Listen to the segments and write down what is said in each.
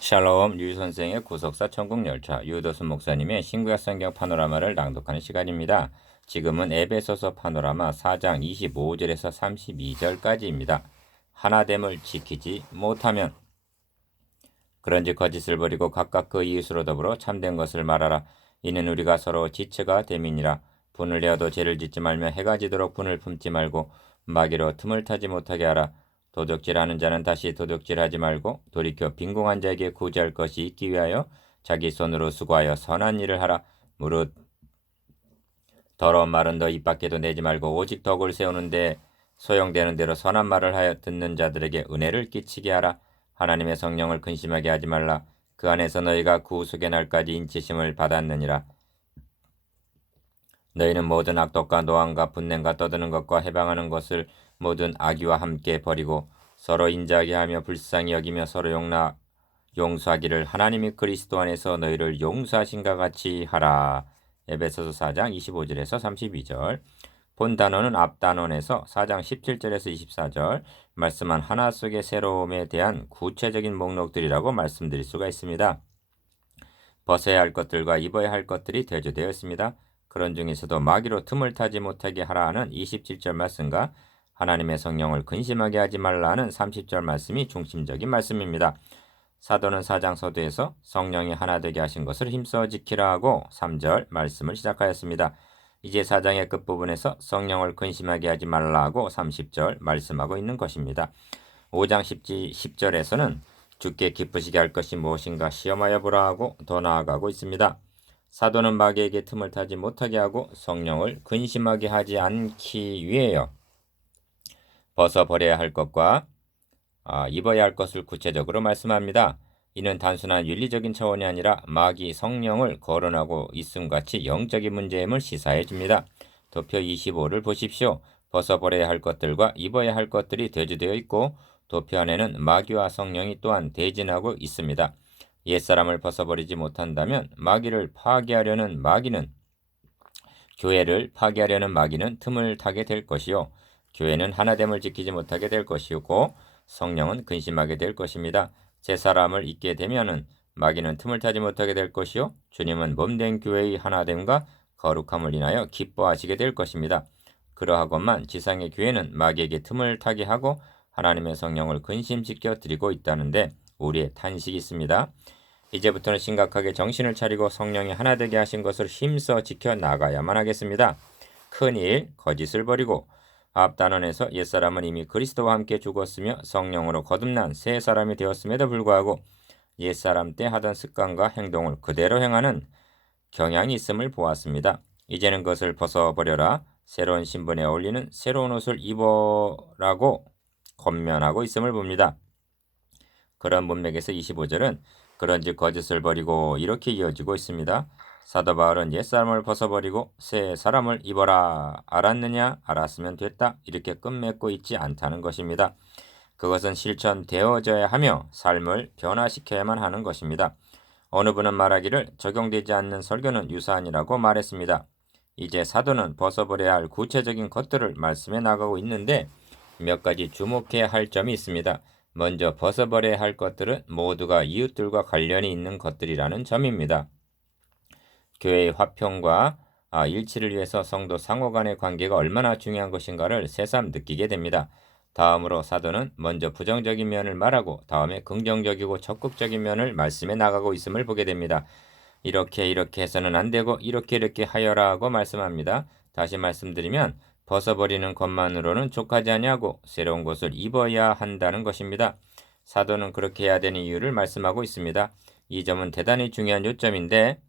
샬롬 류 선생의 구속사 천국 열차 유도순 목사님의 신구약 성경 파노라마를 낭독하는 시간입니다. 지금은 에베소서 파노라마 4장 25절에서 32절까지입니다. 하나됨을 지키지 못하면 그런지 거짓을 버리고 각각 그 이웃으로 더불어 참된 것을 말하라. 이는 우리가 서로 지체가 됨이니라. 분을 내어도 죄를 짓지 말며 해가 지도록 분을 품지 말고 마귀로 틈을 타지 못하게 하라. 도둑질하는 자는 다시 도둑질하지 말고 돌이켜 빈공한 자에게 구제할 것이 있기 위하여 자기 손으로 수고하여 선한 일을 하라. 무릇 더러운 말은 너 입 밖에도 내지 말고 오직 덕을 세우는데 소용되는 대로 선한 말을 하여 듣는 자들에게 은혜를 끼치게 하라. 하나님의 성령을 근심하게 하지 말라. 그 안에서 너희가 구속의 날까지 인치심을 받았느니라. 너희는 모든 악독과 노함과 분냄과 떠드는 것과 해방하는 것을 모든 악의와 함께 버리고 서로 인자하게 하며 불쌍히 여기며 서로 용나 용서하기를 하나님이 그리스도 안에서 너희를 용서하신가 같이 하라. 에베소서 4장 25절에서 32절. 본 단어는 앞 단원에서 4장 17절에서 24절 말씀한 하나 속의 새로움에 대한 구체적인 목록들이라고 말씀드릴 수가 있습니다. 벗어야 할 것들과 입어야 할 것들이 대조되어 있습니다. 그런 중에서도 마귀로 틈을 타지 못하게 하라는 27절 말씀과 하나님의 성령을 근심하게 하지 말라는 30절 말씀이 중심적인 말씀입니다. 사도는 사장 서두에서 성령이 하나 되게 하신 것을 힘써 지키라 하고 3절 말씀을 시작하였습니다. 이제 사장의 끝부분에서 성령을 근심하게 하지 말라 하고 30절 말씀하고 있는 것입니다. 5장 10절에서는 주께 기쁘시게 할 것이 무엇인가 시험하여 보라 하고 더 나아가고 있습니다. 사도는 마귀에게 틈을 타지 못하게 하고 성령을 근심하게 하지 않기 위해요. 벗어버려야 할 것과 아, 입어야 할 것을 구체적으로 말씀합니다. 이는 단순한 윤리적인 차원이 아니라 마귀 성령을 거론하고 있음같이 영적인 문제임을 시사해 줍니다. 도표 25를 보십시오. 벗어버려야 할 것들과 입어야 할 것들이 대조되어 있고 도표 안에는 마귀와 성령이 또한 대진하고 있습니다. 옛사람을 벗어버리지 못한다면 마귀를 파괴하려는 마귀는 교회를 파괴하려는 마귀는 틈을 타게 될 것이요. 교회는 하나됨을 지키지 못하게 될 것이고 성령은 근심하게 될 것입니다. 제 사람을 잊게 되면은 마귀는 틈을 타지 못하게 될 것이요 주님은 몸된 교회의 하나됨과 거룩함을 인하여 기뻐하시게 될 것입니다. 그러하건만 지상의 교회는 마귀에게 틈을 타게 하고 하나님의 성령을 근심시켜 드리고 있다는데 우리의 탄식이 있습니다. 이제부터는 심각하게 정신을 차리고 성령이 하나 되게 하신 것을 힘써 지켜 나가야만 하겠습니다. 큰일 거짓을 버리고 앞 단원에서 옛사람은 이미 그리스도와 함께 죽었으며 성령으로 거듭난 새 사람이 되었음에도 불구하고 옛사람 때 하던 습관과 행동을 그대로 행하는 경향이 있음을 보았습니다. 이제는 그것을 벗어버려라. 새로운 신분에 어울리는 새로운 옷을 입어라고 권면하고 있음을 봅니다. 그런 문맥에서 25절은 그런지 거짓을 버리고 이렇게 이어지고 있습니다. 사도 바울은 옛사람을 벗어버리고 새 사람을 입어라. 알았느냐? 알았으면 됐다. 이렇게 끝맺고 있지 않다는 것입니다. 그것은 실천되어져야 하며 삶을 변화시켜야만 하는 것입니다. 어느 분은 말하기를 적용되지 않는 설교는 유사한이라고 말했습니다. 이제 사도는 벗어버려야 할 구체적인 것들을 말씀해 나가고 있는데 몇 가지 주목해야 할 점이 있습니다. 먼저 벗어버려야 할 것들은 모두가 이웃들과 관련이 있는 것들이라는 점입니다. 교회의 화평과 아, 일치를 위해서 성도 상호 간의 관계가 얼마나 중요한 것인가를 새삼 느끼게 됩니다. 다음으로 사도는 먼저 부정적인 면을 말하고 다음에 긍정적이고 적극적인 면을 말씀해 나가고 있음을 보게 됩니다. 이렇게 이렇게 해서는 안 되고 이렇게 이렇게 하여라고 말씀합니다. 다시 말씀드리면 벗어버리는 것만으로는 족하지 아니하고 새로운 것을 입어야 한다는 것입니다. 사도는 그렇게 해야 되는 이유를 말씀하고 있습니다. 이 점은 대단히 중요한 요점인데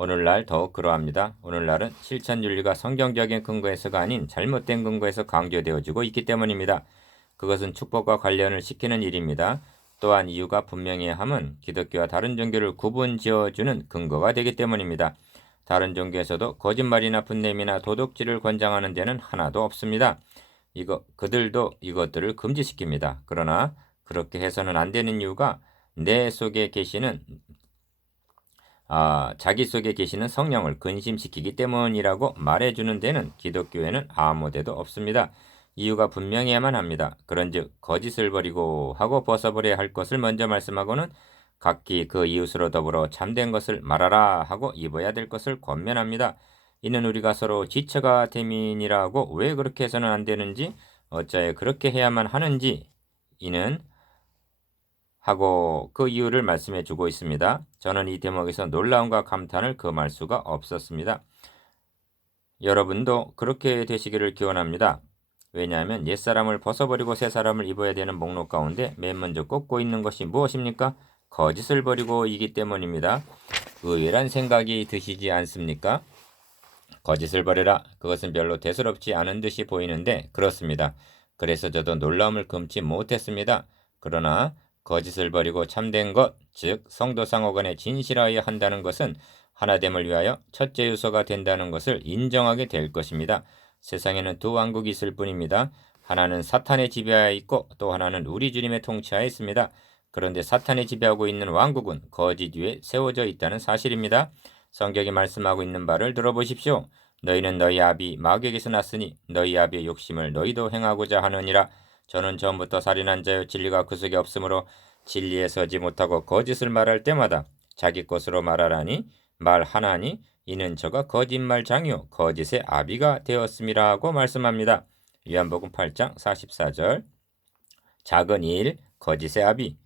오늘날 더욱 그러합니다. 오늘날은 실천윤리가 성경적인 근거에서가 아닌 잘못된 근거에서 강조되어지고 있기 때문입니다. 그것은 축복과 관련을 시키는 일입니다. 또한 이유가 분명해야 함은 기독교와 다른 종교를 구분 지어주는 근거가 되기 때문입니다. 다른 종교에서도 거짓말이나 분냄이나 도둑질을 권장하는 데는 하나도 없습니다. 이거 그들도 이것들을 금지시킵니다. 그러나 그렇게 해서는 안 되는 이유가 내 속에 계시는 아, 자기 속에 계시는 성령을 근심시키기 때문이라고 말해주는 데는 기독교에는 아무 데도 없습니다. 이유가 분명해야만 합니다. 그런즉 거짓을 버리고 하고 벗어버려야 할 것을 먼저 말씀하고는 각기 그 이웃으로 더불어 참된 것을 말하라 하고 입어야 될 것을 권면합니다. 이는 우리가 서로 지체가 대민이라고 왜 그렇게 해서는 안 되는지 어찌하여 그렇게 해야만 하는지 이는 하고 그 이유를 말씀해 주고 있습니다. 저는 이 대목에서 놀라움과 감탄을 금할 수가 없었습니다. 여러분도 그렇게 되시기를 기원합니다. 왜냐하면 옛사람을 벗어버리고 새 사람을 입어야 되는 목록 가운데 맨 먼저 꼽고 있는 것이 무엇입니까? 거짓을 버리고 이기 때문입니다. 의외란 생각이 드시지 않습니까? 거짓을 버려라. 그것은 별로 대수롭지 않은 듯이 보이는데 그렇습니다. 그래서 저도 놀라움을 금치 못했습니다. 그러나 거짓을 버리고 참된 것, 즉 성도 상호간에 진실하여 한다는 것은 하나됨을 위하여 첫째 요소가 된다는 것을 인정하게 될 것입니다. 세상에는 두 왕국이 있을 뿐입니다. 하나는 사탄의 지배하에 있고 또 하나는 우리 주님의 통치하에 있습니다. 그런데 사탄이 지배하고 있는 왕국은 거짓 위에 세워져 있다는 사실입니다. 성경이 말씀하고 있는 바를 들어보십시오. 너희는 너희 아비 마귀에게서 났으니 너희 아비의 욕심을 너희도 행하고자 하느니라. 저는 전부터 살인한 자여 진리가 그 속에 없으므로 진리에 서지 못하고 거짓을 말할 때마다 자기 것으로 말하라니 말하나니 이는 저가 거짓말장이요 거짓의 아비가 되었음이라 하고 말씀합니다. 요한복음 8장 44절 작은 일 거짓의 아비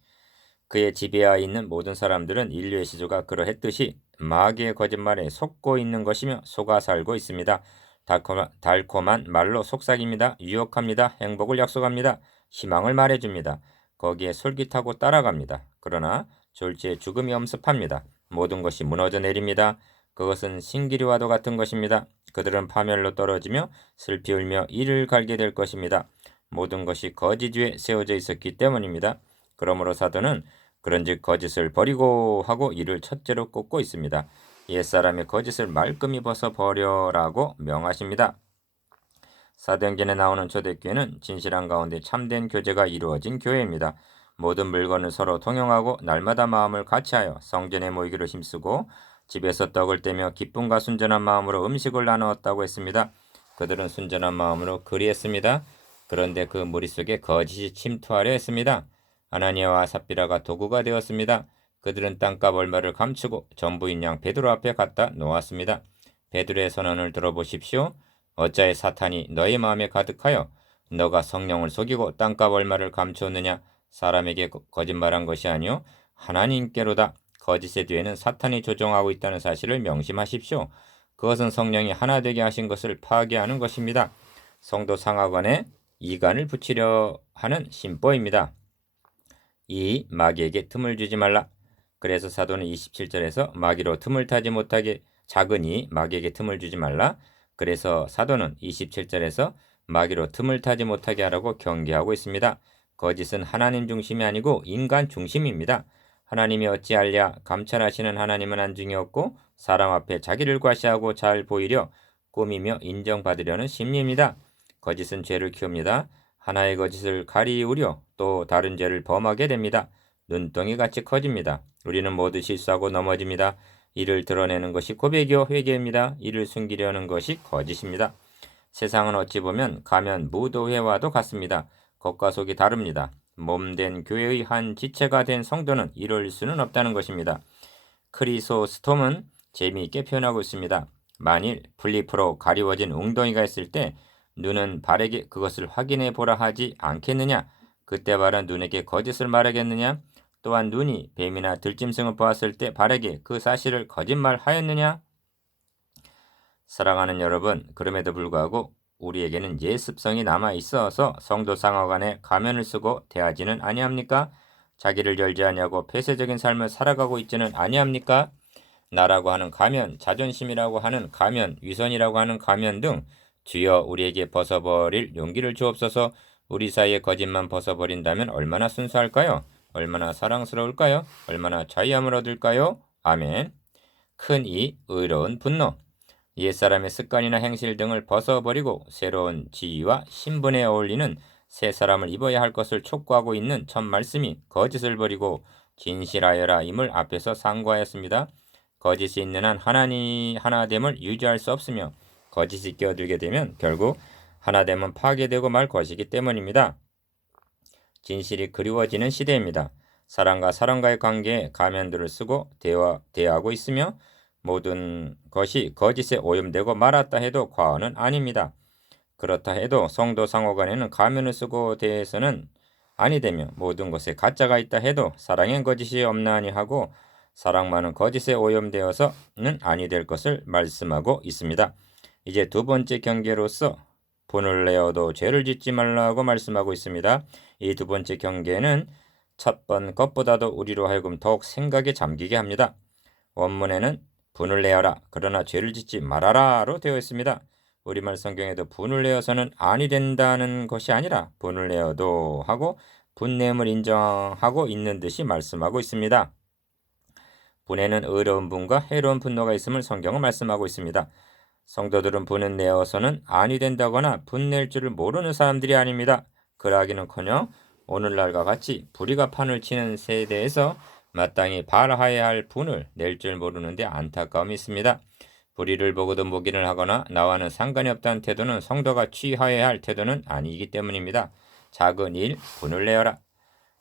그의 지배하에 있는 모든 사람들은 인류의 시조가 그러했듯이 마귀의 거짓말에 속고 있는 것이며 속아 살고 있습니다. 달콤한, 달콤한 말로 속삭입니다. 유혹합니다. 행복을 약속합니다. 희망을 말해줍니다. 거기에 솔깃하고 따라갑니다. 그러나 졸지에 죽음이 엄습합니다. 모든 것이 무너져 내립니다. 그것은 신기류와도 같은 것입니다. 그들은 파멸로 떨어지며 슬피 울며 이를 갈게 될 것입니다. 모든 것이 거짓 위에 세워져 있었기 때문입니다. 그러므로 사도는 그런즉 거짓을 버리고 하고 이를 첫째로 꼽고 있습니다. 옛사람의 거짓을 말끔히 벗어 버려라고 명하십니다. 사도행전에 나오는 초대교회는 진실한 가운데 참된 교제가 이루어진 교회입니다. 모든 물건을 서로 통용하고 날마다 마음을 같이하여 성전에 모이기로 힘쓰고 집에서 떡을 떼며 기쁨과 순전한 마음으로 음식을 나누었다고 했습니다. 그들은 순전한 마음으로 그리했습니다. 그런데 그 무리 속에 거짓이 침투하려 했습니다. 아나니아와 삽비라가 도구가 되었습니다. 그들은 땅값 얼마를 감추고 전부인 양 베드로 앞에 갖다 놓았습니다. 베드로의 선언을 들어보십시오. 어찌하여 사탄이 너희 마음에 가득하여 너가 성령을 속이고 땅값 얼마를 감추었느냐 사람에게 거짓말한 것이 아니요 하나님께로다. 거짓의 뒤에는 사탄이 조종하고 있다는 사실을 명심하십시오. 그것은 성령이 하나 되게 하신 것을 파괴하는 것입니다. 성도 상하관에 이간을 붙이려 하는 심보입니다. 이 마귀에게 틈을 주지 말라. 그래서 사도는 27절에서 마귀로 틈을 타지 못하게 작으니 마귀에게 틈을 주지 말라. 그래서 사도는 27절에서 마귀로 틈을 타지 못하게 하라고 경계하고 있습니다. 거짓은 하나님 중심이 아니고 인간 중심입니다. 하나님이 어찌할랴 감찰하시는 하나님은 안중이 없고 사람 앞에 자기를 과시하고 잘 보이려 꾸미며 인정받으려는 심리입니다. 거짓은 죄를 키웁니다. 하나의 거짓을 가리우려 또 다른 죄를 범하게 됩니다. 눈덩이 같이 커집니다. 우리는 모두 실수하고 넘어집니다. 이를 드러내는 것이 고백이요 회개입니다. 이를 숨기려는 것이 거짓입니다. 세상은 어찌 보면 가면 무도회와도 같습니다. 겉과 속이 다릅니다. 몸된 교회의 한 지체가 된 성도는 이럴 수는 없다는 것입니다. 크리소스톰은 재미있게 표현하고 있습니다. 만일 플리프로 가리워진 웅덩이가 있을 때 눈은 발에게 그것을 확인해 보라 하지 않겠느냐? 그때 발은 눈에게 거짓을 말하겠느냐? 또한 눈이 뱀이나 들짐승을 보았을 때 발에게 그 사실을 거짓말하였느냐? 사랑하는 여러분, 그럼에도 불구하고 우리에게는 옛 습성이 남아 있어서 성도 상호 간에 가면을 쓰고 대하지는 아니합니까? 자기를 아니하고 폐쇄적인 삶을 살아가고 있지는 아니합니까? 나라고 하는 가면, 자존심이라고 하는 가면, 위선이라고 하는 가면 등 주여 우리에게 벗어버릴 용기를 주옵소서 우리 사이에 거짓만 벗어버린다면 얼마나 순수할까요? 얼마나 사랑스러울까요? 얼마나 자유함을 얻을까요? 아멘. 큰 이 의로운 분노. 옛사람의 습관이나 행실 등을 벗어버리고 새로운 지위와 신분에 어울리는 새 사람을 입어야 할 것을 촉구하고 있는 첫 말씀이 거짓을 버리고 진실하여라 임을 앞에서 상고하였습니다. 거짓이 있는 한 하나님 하나됨을 유지할 수 없으며 거짓이 끼어들게 되면 결국 하나 되면 파괴되고 말 것이기 때문입니다. 진실이 그리워지는 시대입니다. 사람과 사람과의 관계에 가면들을 쓰고 대화, 대하고 있으며 모든 것이 거짓에 오염되고 말았다 해도 과언은 아닙니다. 그렇다 해도 성도 상호 간에는 가면을 쓰고 대해서는 아니 되며 모든 것에 가짜가 있다 해도 사랑엔 거짓이 없나니 하고 사랑만은 거짓에 오염되어서는 아니 될 것을 말씀하고 있습니다. 이제 두 번째 경계로서 분을 내어도 죄를 짓지 말라고 말씀하고 있습니다. 이 두 번째 경계는 첫번 것보다도 우리로 하여금 더욱 생각에 잠기게 합니다. 원문에는 분을 내어라 그러나 죄를 짓지 말아라로 되어 있습니다. 우리말 성경에도 분을 내어서는 아니 된다는 것이 아니라 분을 내어도 하고 분냄을 인정하고 있는 듯이 말씀하고 있습니다. 분에는 의로운 분과 해로운 분노가 있음을 성경은 말씀하고 있습니다. 성도들은 분은 내어서는 아니 된다거나 분낼 줄을 모르는 사람들이 아닙니다. 그러하기는커녕 오늘날과 같이 불의가 판을 치는 세대에서 마땅히 발하여야 할 분을 낼 줄 모르는데 안타까움이 있습니다. 불의를 보고도 묵인을 하거나 나와는 상관이 없다는 태도는 성도가 취하여야 할 태도는 아니기 때문입니다. 작은 일 분을 내어라.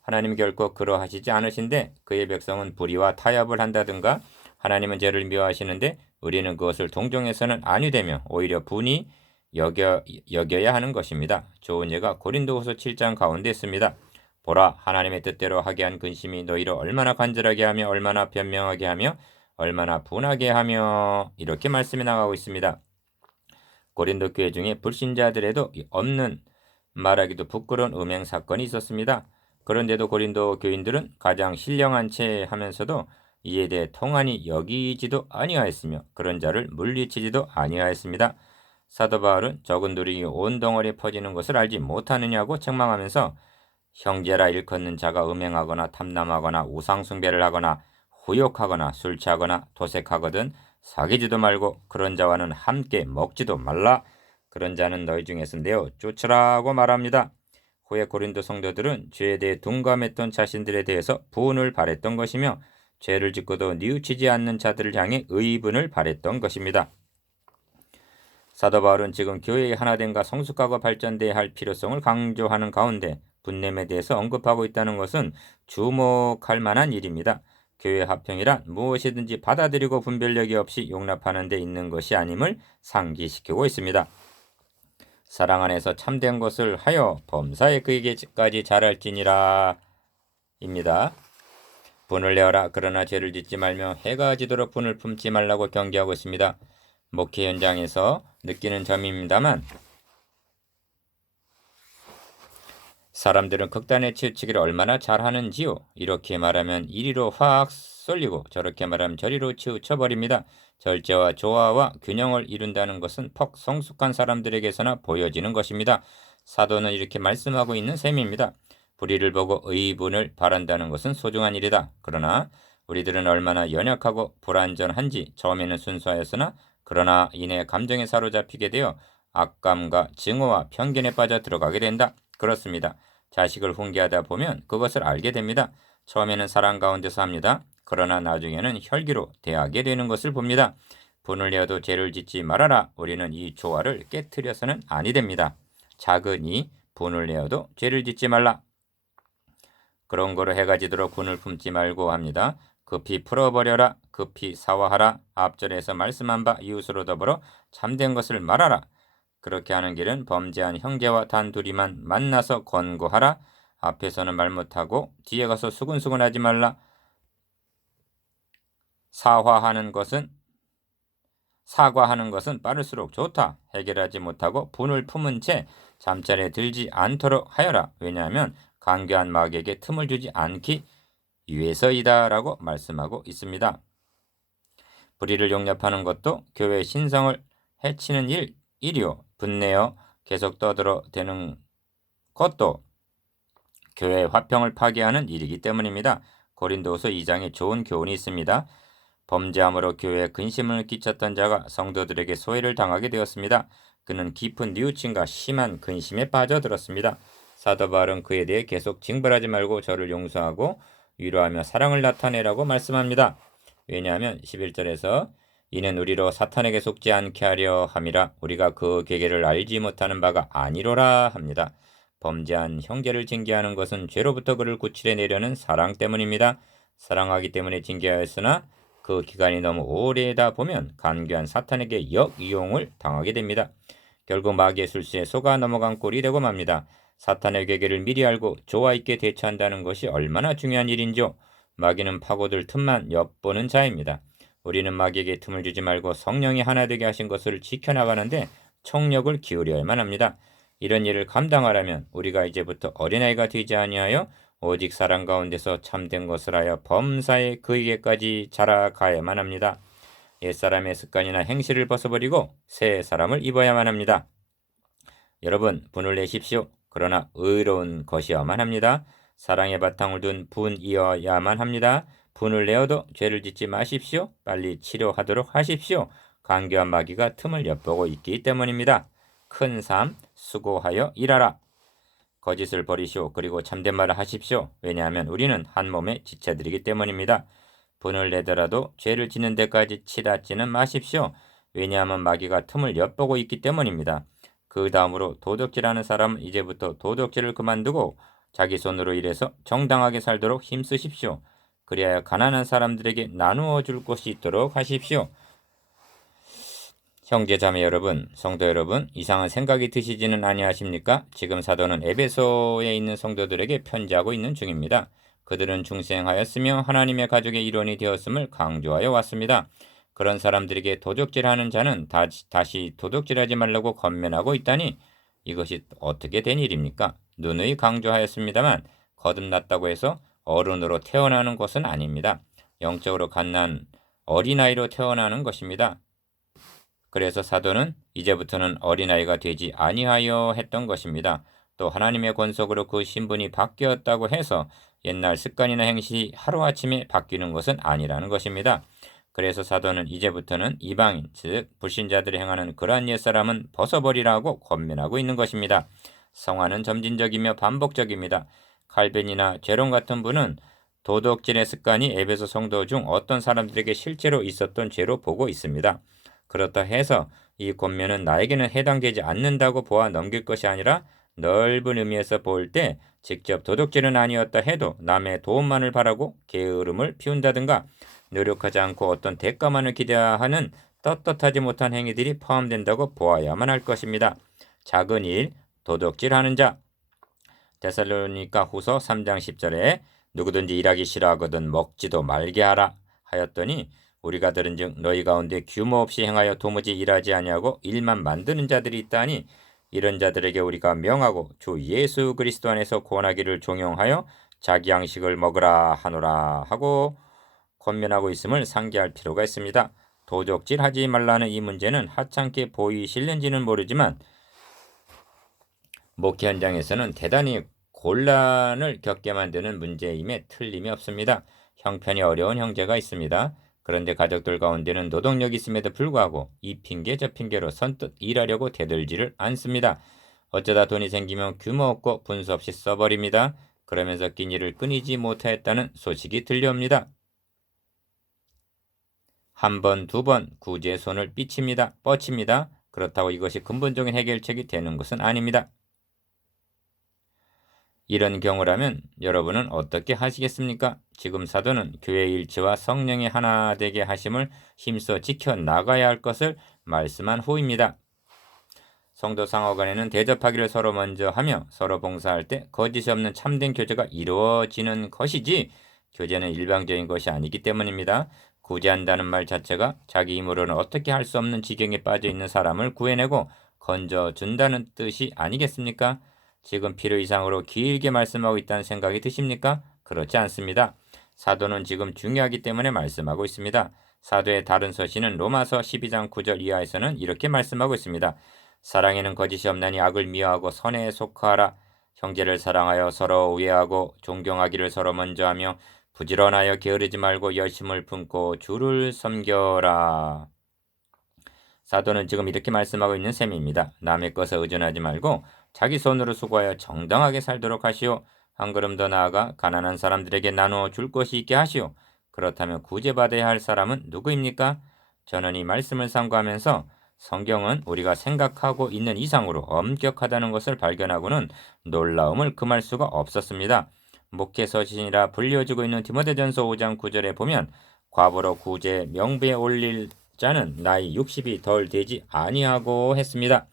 하나님 결코 그러하시지 않으신데 그의 백성은 불의와 타협을 한다든가 하나님은 죄를 미워하시는데 우리는 그것을 동정해서는 아니 되며 오히려 분이 여겨, 여겨야 하는 것입니다. 좋은 예가 고린도후서 7장 가운데 있습니다. 보라 하나님의 뜻대로 하게 한 근심이 너희를 얼마나 간절하게 하며 얼마나 변명하게 하며 얼마나 분하게 하며 이렇게 말씀이 나가고 있습니다. 고린도 교회 중에 불신자들에도 없는 말하기도 부끄러운 음행 사건이 있었습니다. 그런데도 고린도 교인들은 가장 신령한 채 하면서도 이에 대해 통한이 여기지도 아니하였으며 그런 자를 물리치지도 아니하였습니다. 사도 바울은 적은 누리기 온 덩어리에 퍼지는 것을 알지 못하느냐고 책망하면서 형제라 일컫는 자가 음행하거나 탐남하거나 우상숭배를 하거나 후욕하거나 술 취하거나 도색하거든 사귀지도 말고 그런 자와는 함께 먹지도 말라 그런 자는 너희 중에서 내어 쫓으라고 말합니다. 후에 고린도 성도들은 죄에 대해 둔감했던 자신들에 대해서 부은을 바랬던 것이며 죄를 짓고도 뉘우치지 않는 자들을 향해 의분을 바랬던 것입니다. 사도 바울은 지금 교회의 하나됨과 성숙하고 발전돼야 할 필요성을 강조하는 가운데 분냄에 대해서 언급하고 있다는 것은 주목할 만한 일입니다. 교회 합평이란 무엇이든지 받아들이고 분별력이 없이 용납하는 데 있는 것이 아님을 상기시키고 있습니다. 사랑 안에서 참된 것을 하여 범사에 그에게까지 잘할지니라 입니다. 분을 내어라 그러나 죄를 짓지 말며 해가 지도록 분을 품지 말라고 경계하고 있습니다. 목회 현장에서 느끼는 점입니다만 사람들은 극단의 치우치기를 얼마나 잘하는지요. 이렇게 말하면 이리로 확 쏠리고 저렇게 말하면 저리로 치우쳐버립니다. 절제와 조화와 균형을 이룬다는 것은 퍽 성숙한 사람들에게서나 보여지는 것입니다. 사도는 이렇게 말씀하고 있는 셈입니다. 불의를 보고 의분을 바란다는 것은 소중한 일이다. 그러나 우리들은 얼마나 연약하고 불완전한지 처음에는 순수하였으나 그러나 이내 감정에 사로잡히게 되어 악감과 증오와 편견에 빠져 들어가게 된다. 그렇습니다. 자식을 훈계하다 보면 그것을 알게 됩니다. 처음에는 사랑 가운데서 합니다. 그러나 나중에는 혈기로 대하게 되는 것을 봅니다. 분을 내어도 죄를 짓지 말아라. 우리는 이 조화를 깨뜨려서는 아니 됩니다. 작은 이 분을 내어도 죄를 짓지 말라. 그런 거로 해가 지도록 분을 품지 말고 합니다. 급히 풀어버려라. 급히 사화하라. 앞절에서 말씀한 바 이웃으로 더불어 참된 것을 말하라. 그렇게 하는 길은 범죄한 형제와 단둘이만 만나서 권고하라. 앞에서는 말 못하고 뒤에 가서 수근수근하지 말라. 사화하는 것은 사과하는 것은 빠를수록 좋다. 해결하지 못하고 분을 품은 채 잠자리에 들지 않도록 하여라. 왜냐하면 강교한 마귀에게 틈을 주지 않기 위해서이다라고 말씀하고 있습니다. 불의를 용납하는 것도 교회의 신성을 해치는 일, 일이요. 분내어 계속 떠들어 대는 것도 교회의 화평을 파괴하는 일이기 때문입니다. 고린도서 2장에 좋은 교훈이 있습니다. 범죄함으로 교회에 근심을 끼쳤던 자가 성도들에게 소외를 당하게 되었습니다. 그는 깊은 뉘우침과 심한 근심에 빠져들었습니다. 사도 바울은 그에 대해 계속 징벌하지 말고 저를 용서하고 위로하며 사랑을 나타내라고 말씀합니다. 왜냐하면 11절에서 이는 우리로 사탄에게 속지 않게 하려 함이라 우리가 그 계계를 알지 못하는 바가 아니로라 합니다. 범죄한 형제를 징계하는 것은 죄로부터 그를 구출해 내려는 사랑 때문입니다. 사랑하기 때문에 징계하였으나 그 기간이 너무 오래다 보면 간교한 사탄에게 역이용을 당하게 됩니다. 결국 마귀의 술수에 속아 넘어간 꼴이 되고 맙니다. 사탄의 계계를 미리 알고 조화 있게 대처한다는 것이 얼마나 중요한 일인지요. 마귀는 파고들 틈만 엿보는 자입니다. 우리는 마귀에게 틈을 주지 말고 성령이 하나 되게 하신 것을 지켜나가는데 총력을 기울여야만 합니다. 이런 일을 감당하려면 우리가 이제부터 어린아이가 되지 아니하여 오직 사랑 가운데서 참된 것을 하여 범사에 그에게까지 자라가야만 합니다. 옛사람의 습관이나 행실을 벗어버리고 새 사람을 입어야만 합니다. 여러분 분을 내십시오. 그러나 의로운 것이어야만 합니다. 사랑의 바탕을 둔 분이어야만 합니다. 분을 내어도 죄를 짓지 마십시오. 빨리 치료하도록 하십시오. 간교한 마귀가 틈을 엿보고 있기 때문입니다. 큰 삶 수고하여 일하라. 거짓을 버리시오. 그리고 참된 말을 하십시오. 왜냐하면 우리는 한 몸의 지체들이기 때문입니다. 분을 내더라도 죄를 짓는 데까지 치닫지는 마십시오. 왜냐하면 마귀가 틈을 엿보고 있기 때문입니다. 그 다음으로 도덕질하는 사람은 이제부터 도덕질을 그만두고 자기 손으로 일해서 정당하게 살도록 힘쓰십시오. 그리하여 가난한 사람들에게 나누어 줄 곳이 있도록 하십시오. 형제 자매 여러분, 성도 여러분, 이상한 생각이 드시지는 아니하십니까? 지금 사도는 에베소에 있는 성도들에게 편지하고 있는 중입니다. 그들은 중생하였으며 하나님의 가족의 일원이 되었음을 강조하여 왔습니다. 그런 사람들에게 도둑질하는 자는 다시 도둑질하지 말라고 건면하고 있다니 이것이 어떻게 된 일입니까? 누누이 강조하였습니다만 거듭났다고 해서 어른으로 태어나는 것은 아닙니다. 영적으로 갓난 어린아이로 태어나는 것입니다. 그래서 사도는 이제부터는 어린아이가 되지 아니하여 했던 것입니다. 또 하나님의 권속으로 그 신분이 바뀌었다고 해서 옛날 습관이나 행실이 하루아침에 바뀌는 것은 아니라는 것입니다. 그래서 사도는 이제부터는 이방인, 즉 불신자들이 행하는 그러한 옛사람은 벗어버리라고 권면하고 있는 것입니다. 성화는 점진적이며 반복적입니다. 칼벤이나 제롬 같은 분은 도덕질의 습관이 에베소 성도 중 어떤 사람들에게 실제로 있었던 죄로 보고 있습니다. 그렇다 해서 이 권면은 나에게는 해당되지 않는다고 보아 넘길 것이 아니라 넓은 의미에서 볼 때 직접 도덕질은 아니었다 해도 남의 도움만을 바라고 게으름을 피운다든가 노력하지 않고 어떤 대가만을 기대하는 떳떳하지 못한 행위들이 포함된다고 보아야만 할 것입니다. 작은 일, 도덕질하는 자. 데살로니가 후서 3장 10절에 누구든지 일하기 싫어하거든 먹지도 말게 하라 하였더니 우리가 들은즉 너희 가운데 규모 없이 행하여 도무지 일하지 아니하고 일만 만드는 자들이 있다니 이런 자들에게 우리가 명하고 주 예수 그리스도 안에서 권하기를 종용하여 자기 양식을 먹으라 하노라 하고 권면하고 있음을 상기할 필요가 있습니다. 도적질하지 말라는 이 문제는 하찮게 보이실는지는 모르지만 목회 현장에서는 대단히 곤란을 겪게 만드는 문제임에 틀림이 없습니다. 형편이 어려운 형제가 있습니다. 그런데 가족들 가운데는 노동력이 있음에도 불구하고 이 핑계 저 핑계로 선뜻 일하려고 대들지를 않습니다. 어쩌다 돈이 생기면 규모 없고 분수 없이 써버립니다. 그러면서 끼니를 끊이지 못하였다는 소식이 들려옵니다. 한 번, 두 번 구제 손을 삐칩니다. 뻗칩니다. 그렇다고 이것이 근본적인 해결책이 되는 것은 아닙니다. 이런 경우라면 여러분은 어떻게 하시겠습니까? 지금 사도는 교회 일치와 성령의 하나 되게 하심을 힘써 지켜 나가야 할 것을 말씀한 후입니다. 성도 상호 간에는 대접하기를 서로 먼저 하며 서로 봉사할 때 거짓이 없는 참된 교제가 이루어지는 것이지 교제는 일방적인 것이 아니기 때문입니다. 구제한다는 말 자체가 자기 힘으로는 어떻게 할 수 없는 지경에 빠져 있는 사람을 구해내고 건져준다는 뜻이 아니겠습니까? 지금 필요 이상으로 길게 말씀하고 있다는 생각이 드십니까? 그렇지 않습니다. 사도는 지금 중요하기 때문에 말씀하고 있습니다. 사도의 다른 서신은 로마서 12장 9절 이하에서는 이렇게 말씀하고 있습니다. 사랑에는 거짓이 없나니 악을 미워하고 선에 속하라. 형제를 사랑하여 서로 우애하고 존경하기를 서로 먼저 하며 부지런하여 게으르지 말고 열심을 품고 주를 섬겨라. 사도는 지금 이렇게 말씀하고 있는 셈입니다. 남의 것에 의존하지 말고 자기 손으로 수고하여 정당하게 살도록 하시오. 한 걸음 더 나아가 가난한 사람들에게 나누어 줄 것이 있게 하시오. 그렇다면 구제받아야 할 사람은 누구입니까? 저는 이 말씀을 상고하면서 성경은 우리가 생각하고 있는 이상으로 엄격하다는 것을 발견하고는 놀라움을 금할 수가 없었습니다. 목회 서신이라 불려지고 있는 디모데전서 5장 9절에 보면 과부로 구제 명부에 올릴 자는 나이 60이 덜 되지 아니하고 했습니다.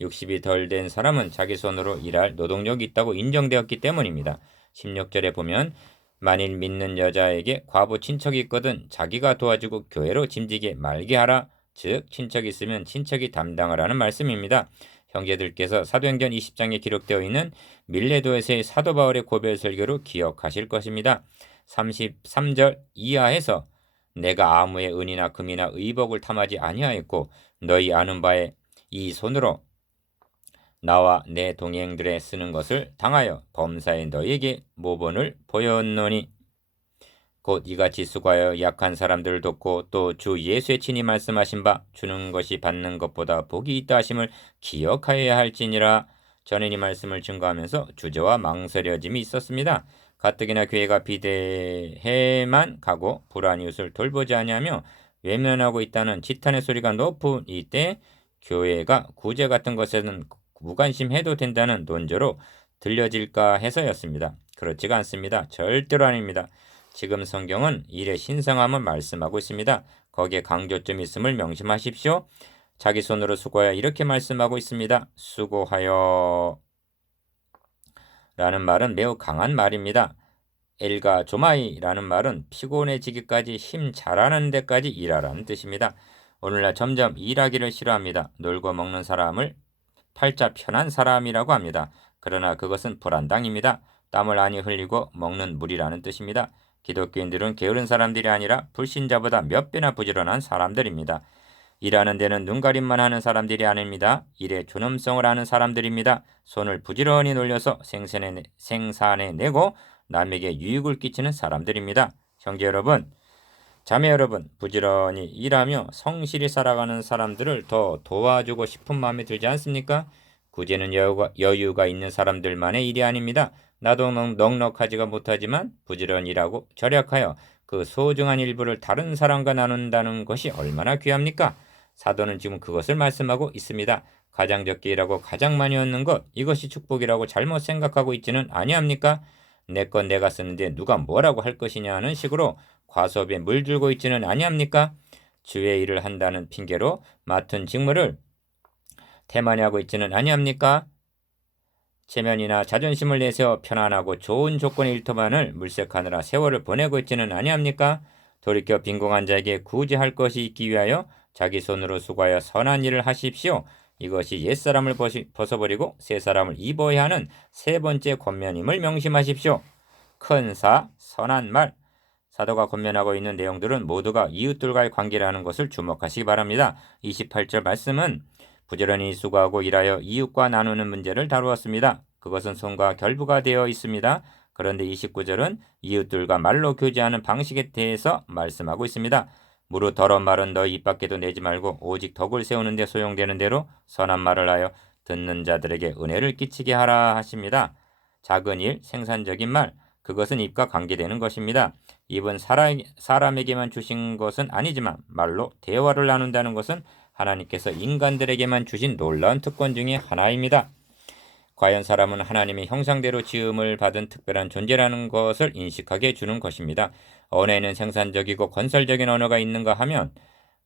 60이 덜 된 사람은 자기 손으로 일할 노동력이 있다고 인정되었기 때문입니다. 16절에 보면 만일 믿는 여자에게 과부 친척이 있거든 자기가 도와주고 교회로 짐지게 말게 하라. 즉 친척이 있으면 친척이 담당하라는 말씀입니다. 형제들께서 사도행전 20장에 기록되어 있는 밀레도에서의 사도 바울의 고별 설교로 기억하실 것입니다. 33절 이하에서 내가 아무의 은이나 금이나 의복을 탐하지 아니하였고 너희 아는 바에 이 손으로 나와 내 동행들의 쓰는 것을 당하여 범사에 너희에게 모본을 보였노니 곧 이같이 수고하여 약한 사람들을 돕고 또 주 예수의 친히 말씀하신 바 주는 것이 받는 것보다 복이 있다 하심을 기억하여야 할지니라 저는 이 말씀을 증거하면서 주저와 망설여짐이 있었습니다. 가뜩이나 교회가 비대해만 가고 불안 이웃을 돌보지 아니하며 외면하고 있다는 지탄의 소리가 높은 이때 교회가 구제 같은 것에는 무관심해도 된다는 논조로 들려질까 해서였습니다. 그렇지가 않습니다. 절대로 아닙니다. 지금 성경은 일의 신성함을 말씀하고 있습니다. 거기에 강조점이 있음을 명심하십시오. 자기 손으로 수고하여 이렇게 말씀하고 있습니다. 수고하여 라는 말은 매우 강한 말입니다. 엘가 조마이라는 말은 피곤해지기까지 힘 잘하는 데까지 일하라는 뜻입니다. 오늘날 점점 일하기를 싫어합니다. 놀고 먹는 사람을 팔자 편한 사람이라고 합니다. 그러나 그것은 불안당입니다. 땀을 많이 흘리고 먹는 물이라는 뜻입니다. 기독교인들은 게으른 사람들이 아니라 불신자보다 몇 배나 부지런한 사람들입니다. 일하는 데는 눈가림만 하는 사람들이 아닙니다. 일의 존엄성을 아는 사람들입니다. 손을 부지런히 놀려서 생산해, 생산해 내고 남에게 유익을 끼치는 사람들입니다. 형제 여러분, 자매 여러분, 부지런히 일하며 성실히 살아가는 사람들을 더 도와주고 싶은 마음이 들지 않습니까? 구제는 여유가, 여유가 있는 사람들만의 일이 아닙니다. 나도 넉넉하지가 못하지만 부지런히 일하고 절약하여 그 소중한 일부를 다른 사람과 나눈다는 것이 얼마나 귀합니까? 사도는 지금 그것을 말씀하고 있습니다. 가장 적게 일하고 가장 많이 얻는 것 이것이 축복이라고 잘못 생각하고 있지는 아니합니까? 내 건 내가 쓰는데 누가 뭐라고 할 것이냐는 식으로 과소비에 물들고 있지는 아니합니까? 주의 일을 한다는 핑계로 맡은 직무를 태만히 하고 있지는 아니합니까? 체면이나 자존심을 내세워 편안하고 좋은 조건의 일터만을 물색하느라 세월을 보내고 있지는 아니합니까? 돌이켜 빈공한 자에게 굳이 할 것이 있기 위하여 자기 손으로 수고하여 선한 일을 하십시오. 이것이 옛사람을 벗어버리고 새 사람을 입어야 하는 세 번째 권면임을 명심하십시오. 큰 사, 선한 말. 사도가 권면하고 있는 내용들은 모두가 이웃들과의 관계라는 것을 주목하시기 바랍니다. 28절 말씀은 부지런히 수고하고 일하여 이웃과 나누는 문제를 다루었습니다. 그것은 손과 결부가 되어 있습니다. 그런데 29절은 이웃들과 말로 교제하는 방식에 대해서 말씀하고 있습니다. 무릇 더러운 말은 너희 입 밖에도 내지 말고 오직 덕을 세우는 데 소용되는 대로 선한 말을 하여 듣는 자들에게 은혜를 끼치게 하라 하십니다. 작은 일, 생산적인 말, 그것은 입과 관계되는 것입니다. 입은 사람, 사람에게만 주신 것은 아니지만 말로 대화를 나눈다는 것은 하나님께서 인간들에게만 주신 놀라운 특권 중의 하나입니다. 과연 사람은 하나님의 형상대로 지음을 받은 특별한 존재라는 것을 인식하게 해주는 것입니다. 언어에는 생산적이고 건설적인 언어가 있는가 하면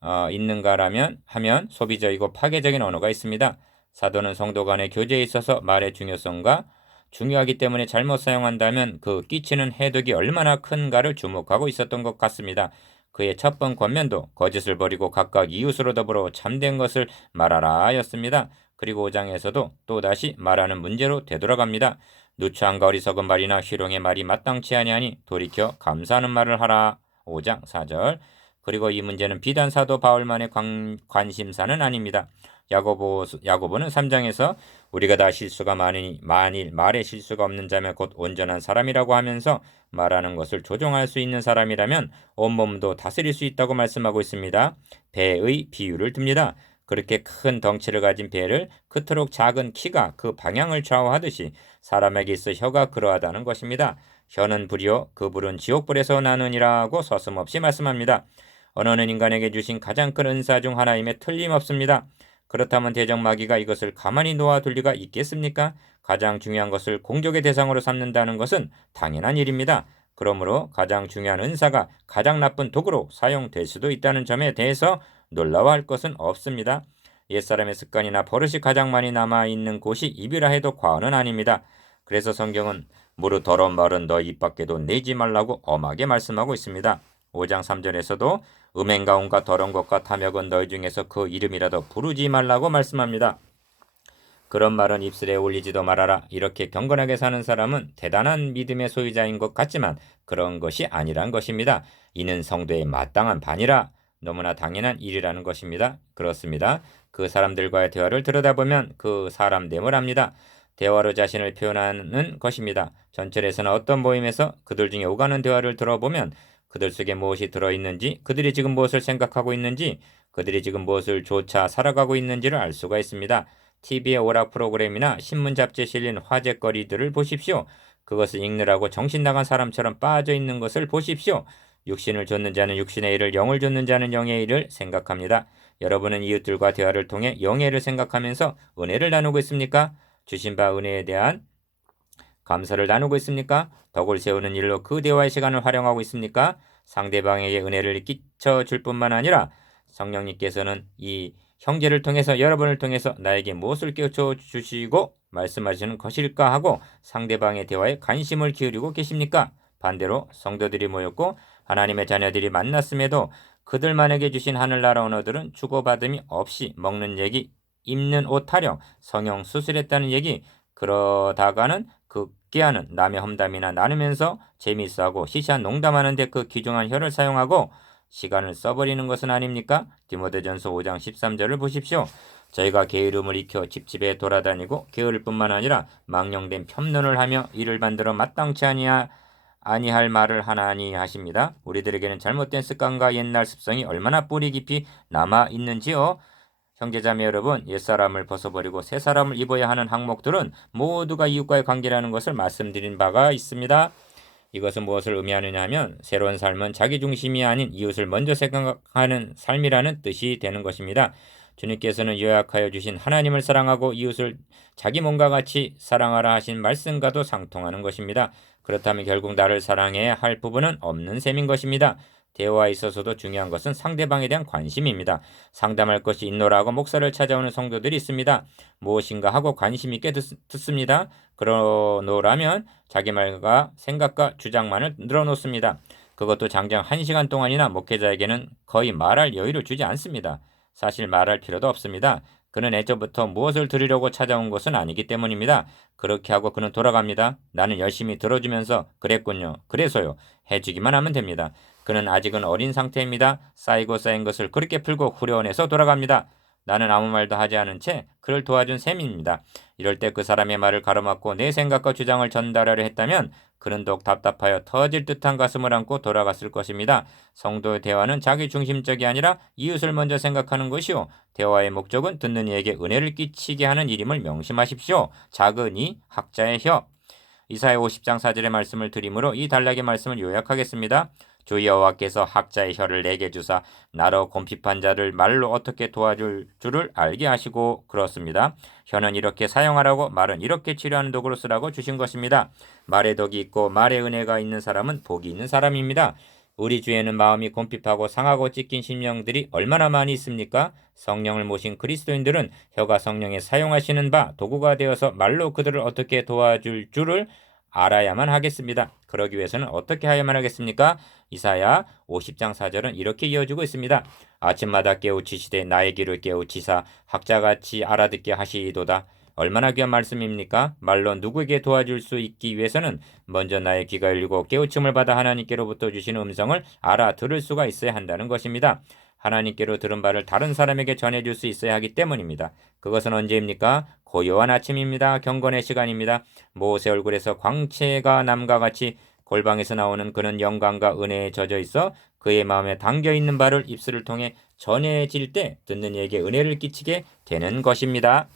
어, 있는가라면 하면 소비적이고 파괴적인 언어가 있습니다. 사도는 성도 간의 교제에 있어서 말의 중요성과 중요하기 때문에 잘못 사용한다면 그 끼치는 해독이 얼마나 큰가를 주목하고 있었던 것 같습니다. 그의 첫 번 권면도 거짓을 버리고 각각 이웃으로 더불어 참된 것을 말하라 하였습니다. 그리고 5장에서도 또다시 말하는 문제로 되돌아갑니다. 누추한 어리석은 말이나 희롱의 말이 마땅치 아니하니 돌이켜 감사하는 말을 하라. 5장 4절 그리고 이 문제는 비단 사도 바울만의 관, 관심사는 아닙니다. 야고보, 야고보는 3장에서 우리가 다 실수가 많으니 만일 말에 실수가 없는 자면 곧 온전한 사람이라고 하면서 말하는 것을 조종할 수 있는 사람이라면 온몸도 다스릴 수 있다고 말씀하고 있습니다. 배의 비유를 듭니다. 그렇게 큰 덩치를 가진 배를 그토록 작은 키가 그 방향을 좌우하듯이 사람에게 있어 혀가 그러하다는 것입니다. 혀는 불이요 그 불은 지옥불에서 나누니라고 서슴없이 말씀합니다. 언어는 인간에게 주신 가장 큰 은사 중 하나임에 틀림없습니다. 그렇다면 대적 마귀가 이것을 가만히 놓아둘 리가 있겠습니까? 가장 중요한 것을 공격의 대상으로 삼는다는 것은 당연한 일입니다. 그러므로 가장 중요한 은사가 가장 나쁜 도구로 사용될 수도 있다는 점에 대해서 놀라워할 것은 없습니다. 옛사람의 습관이나 버릇이 가장 많이 남아있는 곳이 입이라 해도 과언은 아닙니다. 그래서 성경은 무릇 더러운 말은 너 입 밖에도 내지 말라고 엄하게 말씀하고 있습니다. 5장 3절에서도 온갖 더러운 것과 탐욕은 너희 중에서 그 이름이라도 부르지 말라고 말씀합니다. 그런 말은 입술에 올리지도 말아라. 이렇게 경건하게 사는 사람은 대단한 믿음의 소유자인 것 같지만 그런 것이 아니란 것입니다. 이는 성도의 마땅한 반이라 너무나 당연한 일이라는 것입니다. 그렇습니다. 그 사람들과의 대화를 들여다보면 그 사람 됨을 압니다. 대화로 자신을 표현하는 것입니다. 전철에서는 어떤 모임에서 그들 중에 오가는 대화를 들어보면 그들 속에 무엇이 들어있는지, 그들이 지금 무엇을 생각하고 있는지, 그들이 지금 무엇을 조차 살아가고 있는지를 알 수가 있습니다. TV의 오락 프로그램이나 신문 잡지에 실린 화제거리들을 보십시오. 그것을 읽느라고 정신 나간 사람처럼 빠져 있는 것을 보십시오. 육신을 줬는 자는 육신의 일을 영을 줬는 자는 영의 일을 생각합니다. 여러분은 이웃들과 대화를 통해 영예를 생각하면서 은혜를 나누고 있습니까? 주신 바 은혜에 대한 감사를 나누고 있습니까? 덕을 세우는 일로 그 대화의 시간을 활용하고 있습니까? 상대방에게 은혜를 끼쳐 줄 뿐만 아니라 성령님께서는 이 형제를 통해서 여러분을 통해서 나에게 무엇을 깨우쳐 주시고 말씀하시는 것일까 하고 상대방의 대화에 관심을 기울이고 계십니까? 반대로 성도들이 모였고 하나님의 자녀들이 만났음에도 그들만에게 주신 하늘나라 언어들은 주고받음이 없이 먹는 얘기, 입는 옷 타령, 성형 수술했다는 얘기, 그러다가는 극기하는 남의 험담이나 나누면서 재미있어하고 시시한 농담하는데 그 귀중한 혀를 사용하고 시간을 써버리는 것은 아닙니까? 디모데전서 5장 13절을 보십시오. 저희가 게으름을 익혀 집집에 돌아다니고 게으를 뿐만 아니라 망령된 편론을 하며 이를 만들어 마땅치 아니하 아니할 말을 하나니 하십니다. 우리들에게는 잘못된 습관과 옛날 습성이 얼마나 뿌리 깊이 남아 있는지요. 형제자매 여러분, 옛사람을 벗어버리고 새 사람을 입어야 하는 항목들은 모두가 이웃과의 관계라는 것을 말씀드린 바가 있습니다. 이것은 무엇을 의미하느냐 하면 새로운 삶은 자기 중심이 아닌 이웃을 먼저 생각하는 삶이라는 뜻이 되는 것입니다. 주님께서는 요약하여 주신 하나님을 사랑하고 이웃을 자기 몸과 같이 사랑하라 하신 말씀과도 상통하는 것입니다. 그렇다면 결국 나를 사랑해야 할 부분은 없는 셈인 것입니다. 대화에 있어서도 중요한 것은 상대방에 대한 관심입니다. 상담할 것이 있노라고 목사를 찾아오는 성도들이 있습니다. 무엇인가 하고 관심 있게 듣, 습니다 그러노라면 자기 말과 생각과 주장만을 늘어놓습니다. 그것도 장장 1시간 동안이나 목회자에게는 거의 말할 여유를 주지 않습니다. 사실 말할 필요도 없습니다. 그는 애초부터 무엇을 들으려고 찾아온 것은 아니기 때문입니다. 그렇게 하고 그는 돌아갑니다. 나는 열심히 들어주면서 그랬군요. 그래서요. 해주기만 하면 됩니다. 그는 아직은 어린 상태입니다. 쌓이고 쌓인 것을 그렇게 풀고 후려내서 돌아갑니다. 나는 아무 말도 하지 않은 채 그를 도와준 셈입니다. 이럴 때 그 사람의 말을 가로막고 내 생각과 주장을 전달하려 했다면 그는 더욱 답답하여 터질 듯한 가슴을 안고 돌아갔을 것입니다. 성도의 대화는 자기 중심적이 아니라 이웃을 먼저 생각하는 것이요. 대화의 목적은 듣는 이에게 은혜를 끼치게 하는 일임을 명심하십시오. 작은 이 학자의 혀. 이사의 50장 4절의 말씀을 드림으로 이 단락의 말씀을 요약하겠습니다. 주 여호와께서 학자의 혀를 내게 주사 나로 곰핍한 자를 말로 어떻게 도와줄 줄을 알게 하시고 그렇습니다. 혀는 이렇게 사용하라고 말은 이렇게 치료하는 도구로 쓰라고 주신 것입니다. 말에 덕이 있고 말에 은혜가 있는 사람은 복이 있는 사람입니다. 우리 주에는 마음이 곰핍하고 상하고 찢긴 심령들이 얼마나 많이 있습니까? 성령을 모신 그리스도인들은 혀가 성령에 사용하시는 바 도구가 되어서 말로 그들을 어떻게 도와줄 줄을 알아야만 하겠습니다. 그러기 위해서는 어떻게 하야만 하겠습니까? 이사야 50장 4절은 이렇게 이어지고 있습니다. 아침마다 깨우치시되 나의 길을 깨우치사 학자같이 알아듣게 하시도다. 얼마나 귀한 말씀입니까? 말로 누구에게 도와줄 수 있기 위해서는 먼저 나의 귀가 열리고 깨우침을 받아 하나님께로부터 주신 음성을 알아 들을 수가 있어야 한다는 것입니다. 하나님께로 들은 바를 다른 사람에게 전해줄 수 있어야 하기 때문입니다. 그것은 언제입니까? 고요한 아침입니다. 경건의 시간입니다. 모세 얼굴에서 광채가 남과 같이 골방에서 나오는 그는 영광과 은혜에 젖어 있어 그의 마음에 담겨 있는 바를 입술을 통해 전해질 때 듣는 이에게 은혜를 끼치게 되는 것입니다.